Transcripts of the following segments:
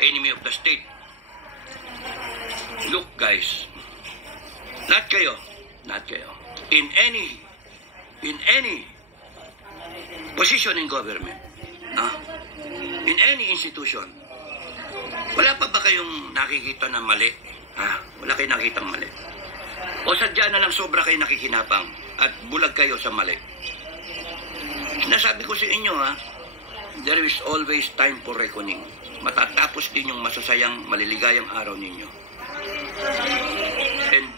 enemy of the state. Look guys, lahat kayo, in any position in government, in any institution, wala pa ba kayong nakikita na mali? Wala kayong nakikitang mali? O sadya na lang sobra kayo nakikinapang at bulag kayo sa mali? Sinasabi ko sa inyo there is always time for reckoning. Matatapos din yung masasayang, maliligayang araw ninyo. And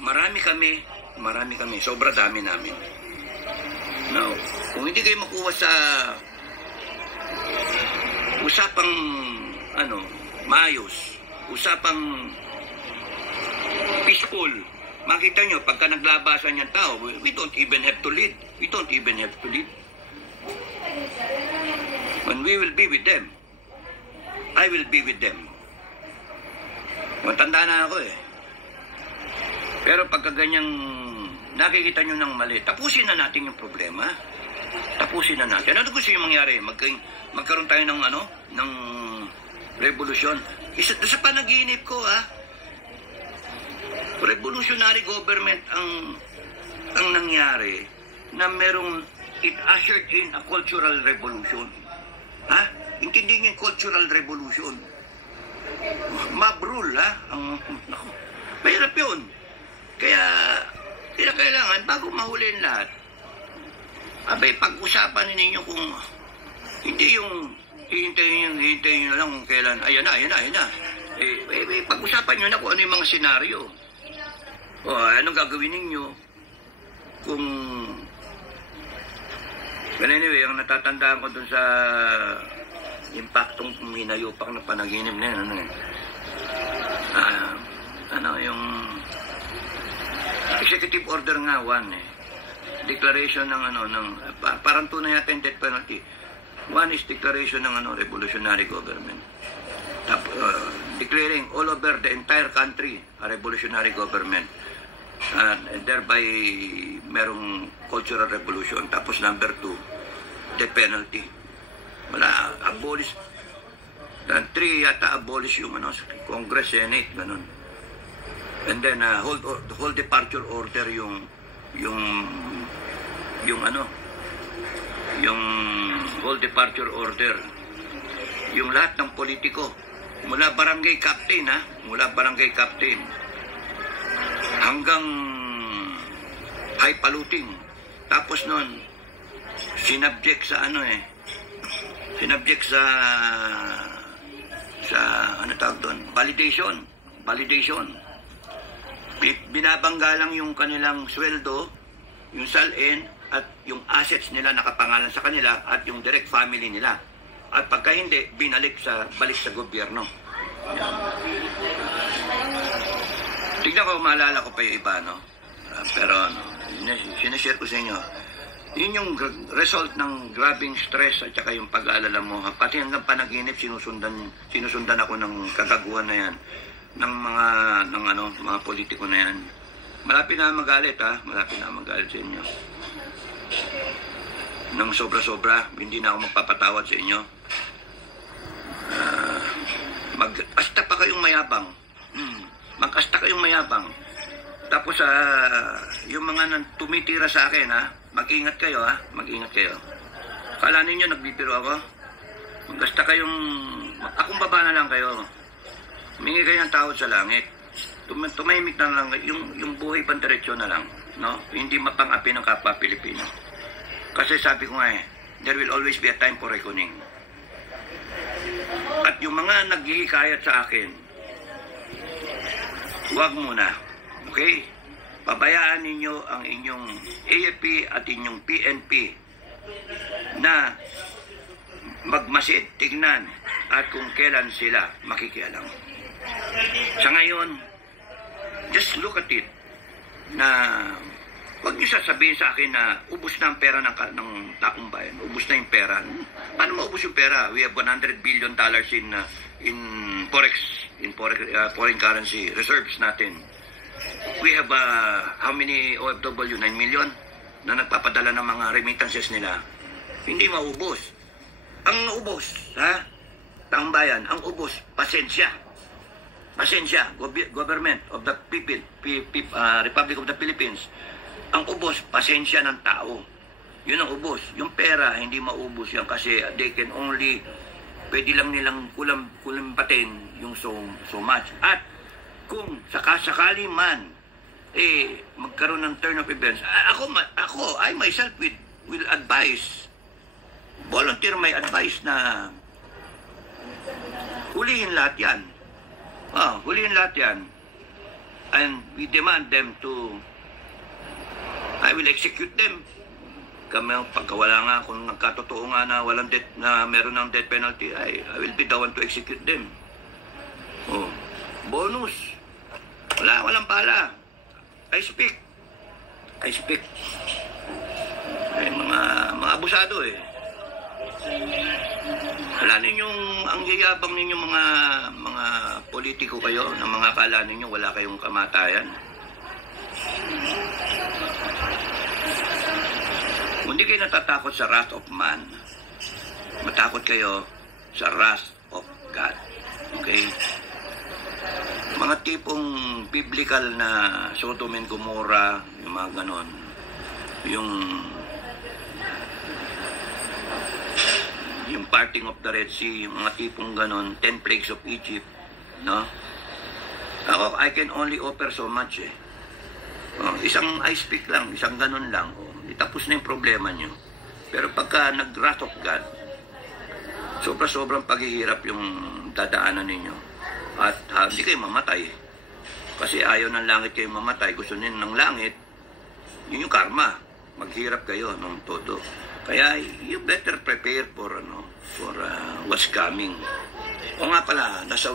marami kami, sobra dami namin. Now, kung hindi kayo makuha sa usapang maayos, usapang peaceful, makita nyo, pagka naglabasan yung tao, we don't even have to lead. When we will be with them, I will be with them. Matanda na ako Pero pagka ganyang nakikita nyo ng mali, tapusin na natin yung problema. Tapusin na natin. Ano gusto yung mangyari? Magkaroon tayo ng revolusyon. Sa panaginip ko, revolutionary government ang nangyari na merong it ushered in a cultural revolution. Intindihin yung cultural revolution. Mabrul, mahirap yun. Kaya kailangan, bago mahuli lahat, pag-usapan ninyo kung hindi yung hihintayin nyo lang kung kailan, ayan na. Pag-usapan nyo na kung ano yung mga senaryo. Anong gagawin ninyo kung... Well, anyway, ang natatandaan ko dun sa impaktong minayupak na panaginip na yun, yung executive order nga, declaration ng parang tunay natin death penalty. One is declaration ng revolutionary government. Declaring all over the entire country a revolutionary government. And thereby merong cultural revolution. Tapos number 2, death penalty. Abolish. 3 yata abolish yung Congress, Senate, ganun. And then whole departure order yung whole departure order. Yung lahat ng politiko mula barangay captain hanggang high paluting. Tapos nun sinubject sa validation. Binabangga lang yung kanilang sweldo, yung salin at yung assets nila nakapangalan sa kanila at yung direct family nila. At pagka hindi, balik sa gobyerno. Yan. Tignan ko, maalala ko pa yung iba, pero sinashare ko sa inyo. Yun yung result ng grabing stress at saka yung pag-aalala mo. Pati hanggang panaginip, sinusundan ako ng kagaguhan na yan. Ng mga politiko na yan. Malapit na magalit, malapit na magalit sa inyo. Nang sobra-sobra, hindi na ako magpapatawad sa inyo. Mag-asta pa kayong mayabang. Mag-asta kayong mayabang. Tapos yung mga tumitira sa akin, mag-ingat kayo, mag-ingat kayo. Kala ninyo nagbibiro ako? Mag-asta kayong, akong baba na lang kayo. Humingi kayo ng tawad sa langit. Tumahimik na lang, yung buhay pandiretso na lang, Hindi mapang-api ng kapwa Pilipino. Kasi sabi ko nga there will always be a time for reckoning. At yung mga naghihikayat sa akin, huwag muna. Okay? Pabayaan ninyo ang inyong AFP at inyong PNP na magmasid, tignan, at kung kailan sila makikialam. Sa ngayon, just look at it na huwag niyo sasabihin sa akin na ubos na ang pera ng taong bayan. Ubos na yung pera. Paano maubos yung pera? We have $100 billion in foreign currency reserves natin. We have how many OFW? 9 million na nagpapadala ng mga remittances nila. Hindi maubos. Ang ubos, taong bayan, ang ubos, pasensya. Pasensya, government of the people, Republic of the Philippines. Ang ubos, pasensya ng tao. Yun ang ubos. Yung pera, hindi maubos yan kasi they can only, pwede lang nilang kulampatin yung so much. At kung sakasakali man, magkaroon ng turn of events, I myself will advise, volunteer my advice na hulihin lahat yan. Hulihin lahat yan. And we demand them to, I will execute them. Kami, pagkawala nga, kung nagkatotoo nga na walang death, na meron ng death penalty, I will be the one to execute them. Bonus. Walang pala. I speak. Mga abusado Wala ninyong, ang yayabang ninyo mga politiko kayo, na mga akala ninyo wala kayong kamatayan. Kung hindi kayo natatakot sa wrath of man, matakot kayo sa wrath of God. Okay? Mga tipong biblical na Sodom and Gomorrah, yung mga ganon, yung parting of the Red Sea, yung mga tipong ganon, 10 plagues of Egypt, no? Ako, I can only offer so much isang I speak lang, isang ganon lang, itapos na yung problema nyo. Pero pagka nag-wrath of God, sobrang paghihirap yung dadaanan ninyo. At hindi kayo mamatay. Kasi ayaw ng langit kayo mamatay. Gusto nyo ng langit, yun yung karma. Maghirap kayo ng todo. Kaya you better prepare for what's coming. O nga pala, nasa